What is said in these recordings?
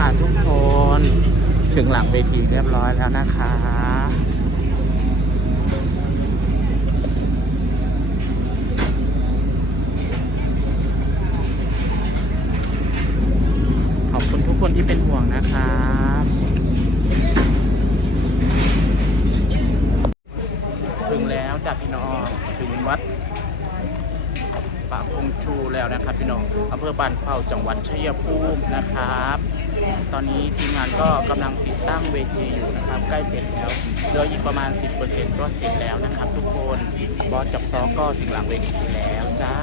ค่ะทุกคน ถึงหลังเวทีเรียบร้อยแล้วนะคะขอบคุณทุกคนที่เป็นห่วงนะครับ ถึงแล้วจากพี่น้องถึงวัด ป่าคงชูแล้วนะครับพี่น้องอำเภอบ้านเข้าจังหวัดชัยภูมินะครับ ตอนนี้ทีมงานก็กำลังติดตั้งเวทีอยู่นะครับ ใกล้เสร็จแล้วเหลืออีกประมาณ 10%ก็เสร็จแล้วนะครับ ทุกคนบอสกับซอก็ถึงหลังเวทีแล้วจ้า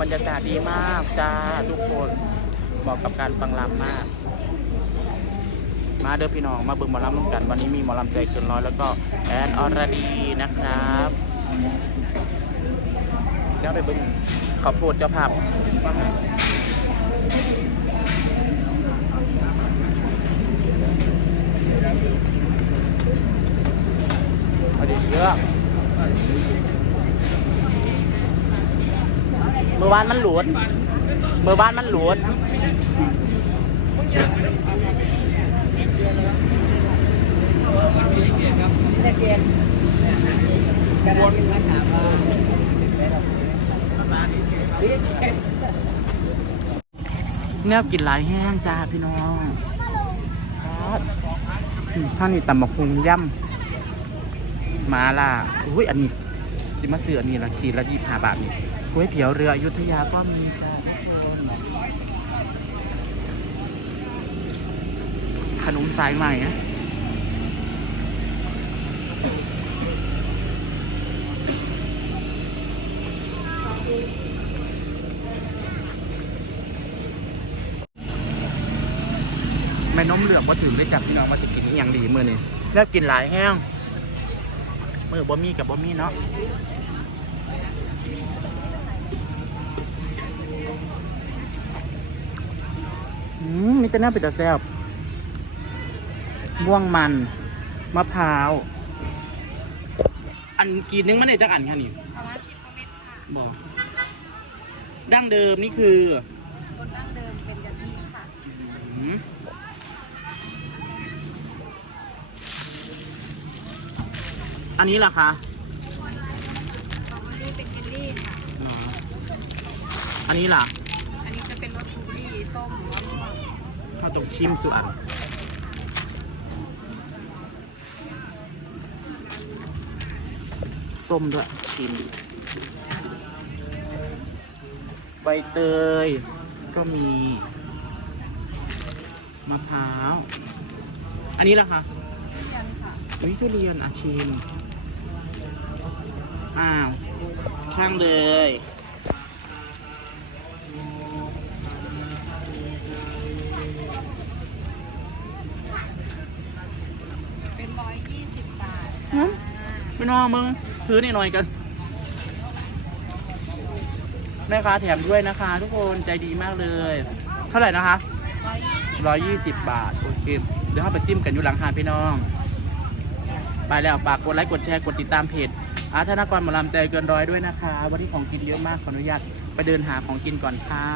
บรรยากาศดีมากจ้าทุกคนเหมาะกับการฟังรำมาก มาเด้อพี่น้องมาเบิ่งหมอลำร่วมกันวันนี้มีหมอลำใจเกินร้อยแล้วก็แอนอรดีนะครับเดี๋ยวไปเบิ่งขอบโพดเจ้าภาพอดีเยอะเมื่อวานมันหลุดเมื่อวานมันหลุด ตะเกียนกระดาษมาถาม ว่าแนวกินหลายแห้งจ้าพี่น้องท่านนี่ตำบักหุงย่ำมาล่ะอุ้ยอันนี้สิมาซื้ออันนี้ละขีดละยี่ห้าบาทนี่ก๋วยเตี๋ยวเรืออยุธยาก็มีจ้าขนมสายใหม่นะ แม่น้มเหลือกมาถึงได้จับพี่น้องว่าจะกินอหย่างดีมือนี่แล้วกินหลายแห้งมือบะมี่กับบะมี่เนาะอืมนี่จะน่าเป็นตาแซ่บม่วงมัน มะพร้าว อันกีนึงมันเนี่ยจักอันแค่นี้ประมาณสิบกว่าเม็ดค่ะบอกดั้งเดิมนี่คือคนดั้งเดิมเป็นกะทิค่ะ อืม อันนี้ล่ะคะสตรอเบอรี่เป็นเยลลี่ค่ะ อ๋ออันนี้ล่ะอันนี้จะเป็นรสบลูเบอรี่ส้มมะม่วงข้าวตกชิมสุอันส้มด้วยชิม ใบเตย ก็มี มะพร้าว อันนี้ล่ะคะ ทุเรียนค่ะวิทุเรียนอาชิม อ้าวช่างเลยเป็นร้อยยี่สิบบาทหืมพี่น้องมึงถือหน่อยๆกัน แม่ค้าแถมด้วยนะคะ ทุกคนใจดีมากเลย เท่าไหร่นะคะร้อยยี่สิบ120บาท โอเค เดี๋ยวเราไปจิ้มกันอยู่หลังหานพี่น้อง ไปแล้วฝากกดไลค์กดแชร์กดติดตามเพจอาร์ตธนากรหมอลำใจเกินร้อยด้วยนะคะ วันนี้ของกินเยอะมากขออนุญาตไปเดินหาของกินก่อนค่ะ